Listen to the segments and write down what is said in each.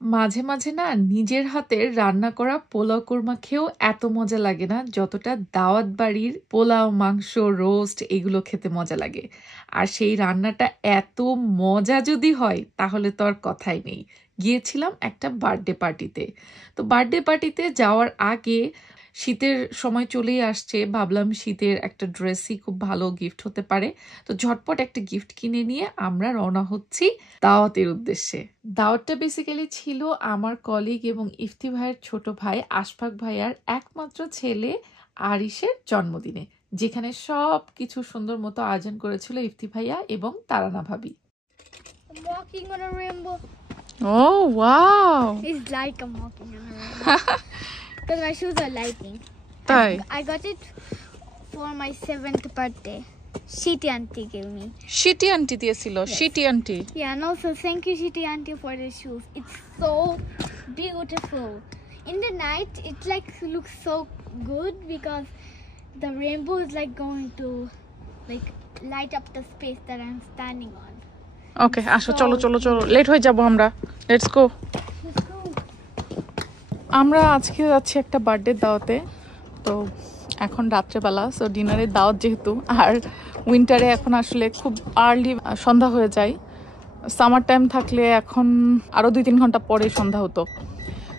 মাঝে মাঝে না নিজের হাতের রান্না করা পোলাও কোরমা খেয়েও এত মজা লাগে না যতটা দাওয়াত বাড়ির পোলাও মাংস রোস্ট এগুলো খেতে মজা লাগে। আর সেই রান্নাটা এত মজা যদি হয় তাহলে তো আর কথাই নেই। গিয়েছিলাম একটা বার্থডে পার্টিতে। তো বার্থডে পার্টিতে যাওয়ার আগে শীতের সময় চলেই আসছে, ভাবলাম শীতের একটা ড্রেসই খুব ভালো গিফট হতে পারে। তো ঝটপট একটা গিফট কিনে নিয়ে আমরা রওনা হচ্ছি দাওয়াতের উদ্দেশ্যে। দাওয়াতটা বেসিক্যালি ছিল আমার কলিগ এবং ইফতি ভাইয়ের ছোট ভাই আশফাক ভাইয়ার একমাত্র ছেলে আরিশের জন্মদিনে, যেখানে সব কিছু সুন্দর মতো আয়োজন করেছিল ইফতি ভাইয়া এবং তারানা ভাবি। I'm walking on a rainbow. Oh wow! It's like I'm walking on a rainbow. Because my shoes are lighting. I got it for my 7th birthday. Shiti auntie gave me. Shiti auntie দিয়েছিল, Shiti auntie. Yeah, and also thank you Shiti auntie for the shoes. It's so beautiful. In the night, it like looks so good because the rainbow is like going to like light up the space that I'm standing on. Okay, আসো চলো চলো চলো, late হয়ে যাব আমরা। Let's go. আমরা আজকে যাচ্ছি একটা বার্থডে দাওয়াতে। তো এখন রাত্রেবেলা, সো ডিনারের দাওয়াত যেহেতু, আর উইন্টারে এখন আসলে খুব আর্লি সন্ধ্যা হয়ে যায়। সামার টাইম থাকলে এখন আরও 2-3 ঘন্টা পরে সন্ধ্যা হতো।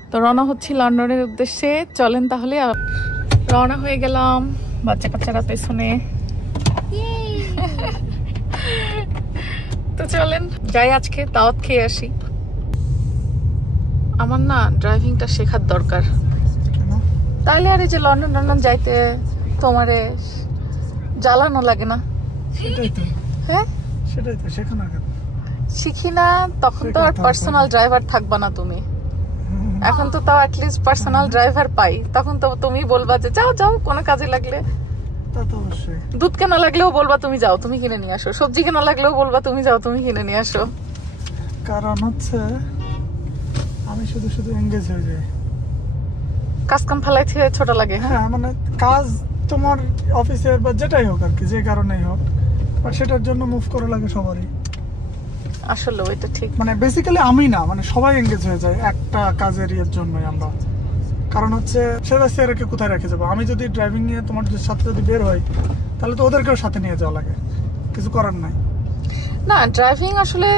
তো রওনা হচ্ছি লন্ডনের উদ্দেশ্যে। চলেন তাহলে, রওনা হয়ে গেলাম বাচ্চা কাচ্চারা পেছনে। তো চলেন যাই, আজকে দাওয়াত খেয়ে আসি। আমার না ড্রাইভিংটা শেখার দরকার, তাইলে আর এই যে লন্ডন যাইতে তোমারে জ্বালানো লাগে না। হ্যাঁ সেটাই তো, শেখানো কেন? শিখি না তখন তো আর পার্সোনাল ড্রাইভার থাকবা না তুমি। এখন তো তাও অ্যাটলিস্ট পার্সোনাল ড্রাইভার পাই, তখন তো তুমি বলবা যে যাও যাও কোনো কাজে লাগলে। দুধ কেনা লাগলেও বলবা তুমি যাও, তুমি কিনে নিয়ে আসো। সবজি কেনা লাগলেও বলবা তুমি যাও, তুমি কিনে নিয়ে আসো। কারণ হচ্ছে আমি শুধু শুধু এঙ্গেজ হয়ে যাই, কাজ কাম ফেলাই থেকে ছোট লাগে। হ্যাঁ মানে কাজ তোমার অফিসের বা যেটাই হোক আর কি, যে কারণেই হোক, বাট সেটার জন্য মুভ করা লাগে সবারই। আসলে ওইটা ঠিক, মানে বেসিক্যালি আমি না, মানে সবাই এঙ্গেজ হয়ে যায় একটা কাজের ইয়ের জন্যই আমরা। কারণ হচ্ছে সেটা স্যারকে কোথায় রেখে যাবো? আমি যদি ড্রাইভিং নিয়ে তোমার সাথে যদি বের হই তাহলে তো ওদেরকেও সাথে নিয়ে যাওয়া লাগে, কিছু করার নাই। না ড্রাইভিং আসলে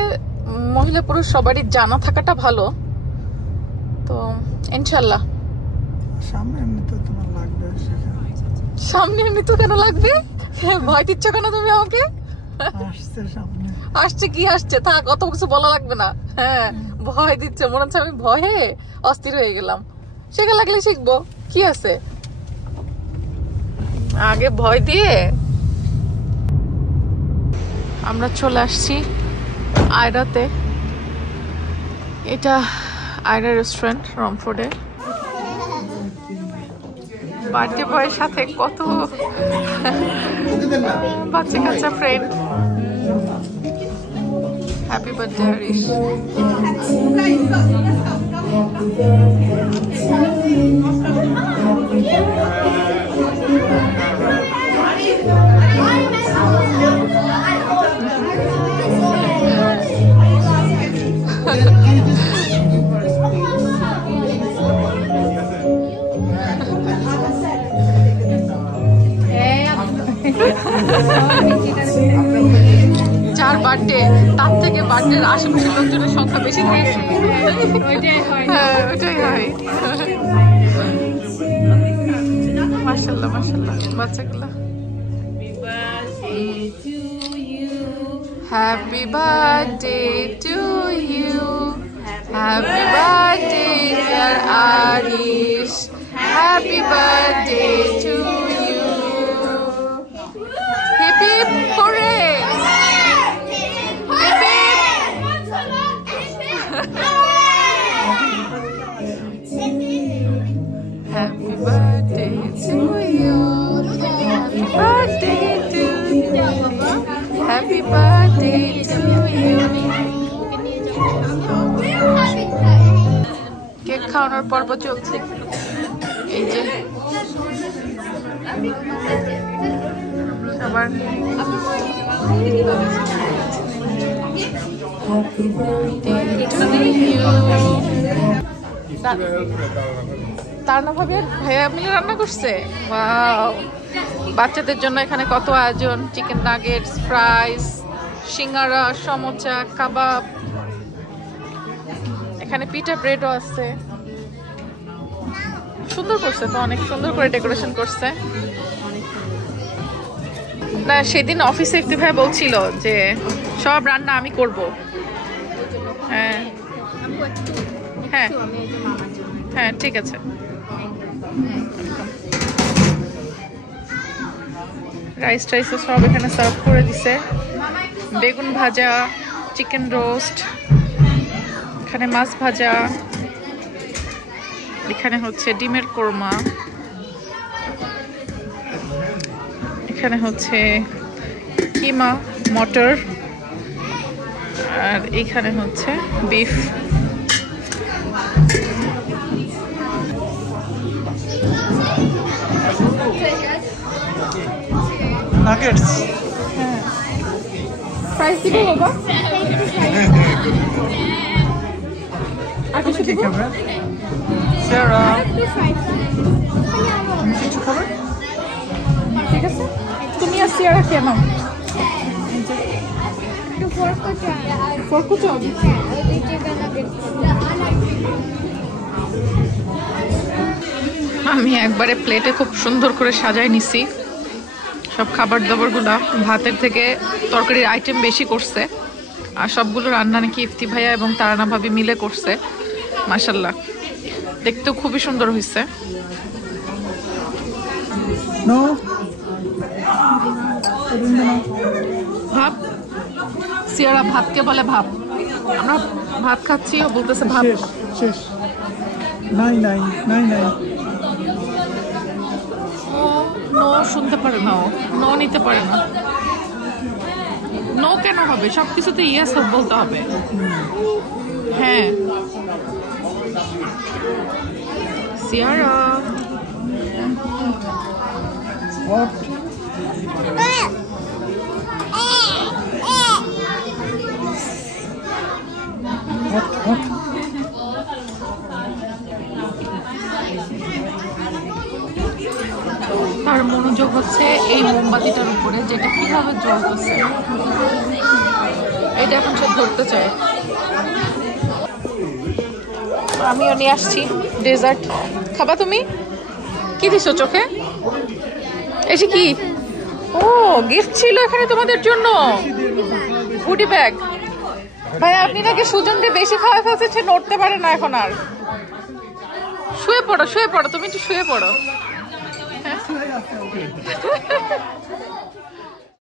মহিলা পুরুষ সবারই জানা থাকাটা ভালো। তো ইনশাল্লাহ সামনে এমনিতে তোমার লাগবে, সামনে এমনি তো কেন লাগবে? ভয় দিচ্ছ কেন তুমি আমাকে? আসছে সামনে, আসছে কি আসছে, থাক অত কিছু বলা লাগবে না। হ্যাঁ ভয় দিচ্ছে, মনে হচ্ছে আমি ভয়ে অস্থির হয়ে গেলাম। শেখা লাগলে শিখবো, কি আছে, আগে ভয় দিয়ে। আমরা চলে আসছি আয়রাতে। এটা আয়রা রেস্টুরেন্ট, রমফোর্ডে। বার্থডে বয়ের সাথে কত বাচ্চা কাচ্চা ফ্রেন্ড। Happy birthday Harish. যার বার্থডে তার থেকে বার্থডের আশেপাশের লোকজনের সংখ্যা বেশি থাকে। হ্যাঁ ওইটাই হয়। মাশাআল্লাহ মাশাআল্লাহ বাচ্চাগুলো। Happy birthday to you, happy birthday dear Arish, happy birthday to you. Hip hip hooray. Happy birthday to you. Happy birthday to you. Happy birthday to you. Cake খাওয়ানোর পর্ব চলছে। এই যে সবার Happy birthday to you. তারা ভাবে ভাইয়া মিলে রান্না করছে। ওয়াও, বাচ্চাদের জন্য এখানে কত আয়োজন, চিকেন নাগেটস, ফ্রাইস, সিঙ্গারা, সমোচা, কাবাব, এখানে পিঠা ব্রেডও আছে। সুন্দর করছে তো, অনেক সুন্দর করে ডেকোরেশন করছে। না সেদিন অফিসে একটু ভাই বলছিল যে সব রান্না আমি করব। হ্যাঁ হ্যাঁ হ্যাঁ ঠিক আছে। রাইস টাইসও সব এখানে সার্ভ করে দিছে। বেগুন ভাজা, চিকেন রোস্ট, এখানে মাছ ভাজা, এখানে হচ্ছে ডিমের কোরমা, এখানে হচ্ছে কিমা মটর, আর এখানে হচ্ছে বিফ। নাগেটস প্রাইস দিব বাবা। আর কিছু কি দিব? খাবে সিয়ারা? Two fries. তুমি কিছু খাবে? ঠিক আছে, তুমি আর সিয়ারা খেয়ে নাও। Two fork or try. ফরকুচো আমি একবারে প্লেটে খুব সুন্দর করে সাজাই নিছি সব খাবার দাবারগুলা। ভাতের থেকে তরকারির আইটেম বেশি করছে, আর সবগুলো রান্না নাকি ইফতি ভাইয়া এবং তারানা ভাবি মিলে করছে। মাশাল্লাহ, দেখতেও খুবই সুন্দর হয়েছে। নো ভাব, সিয়ারা ভাতকে বলে ভাব। আমরা ভাত খাচ্ছি, ও বলতেছে ভাব। শেষ শেষ। নাই নাই নাই নাই। ও নো শুনতে পারে না, ও নো নিতে পারে না। নো কেন হবে? সবকিছুতে ইয়েস বলতে হবে। হ্যাঁ সিয়ারা What? What? তার মনোযোগ হচ্ছে এই মোমবাতিটার উপরে, যেটা কিভাবে জ্বলতেছে এটা এখন সে ধরতে চায়। আমিও নিয়ে আসছি ডেজার্ট। খাবা তুমি? কি দিছো চোখে? এসে কি? ও গিফট ছিল এখানে তোমাদের জন্য, গুডি ব্যাগ। ভাই আপনি নাকি সুজন দিয়ে বেশি খাওয়া ফেলছে, সে নড়তে পারে না এখন আর। শুয়ে পড়ো শুয়ে পড়ো, তুমি একটু শুয়ে পড়ো।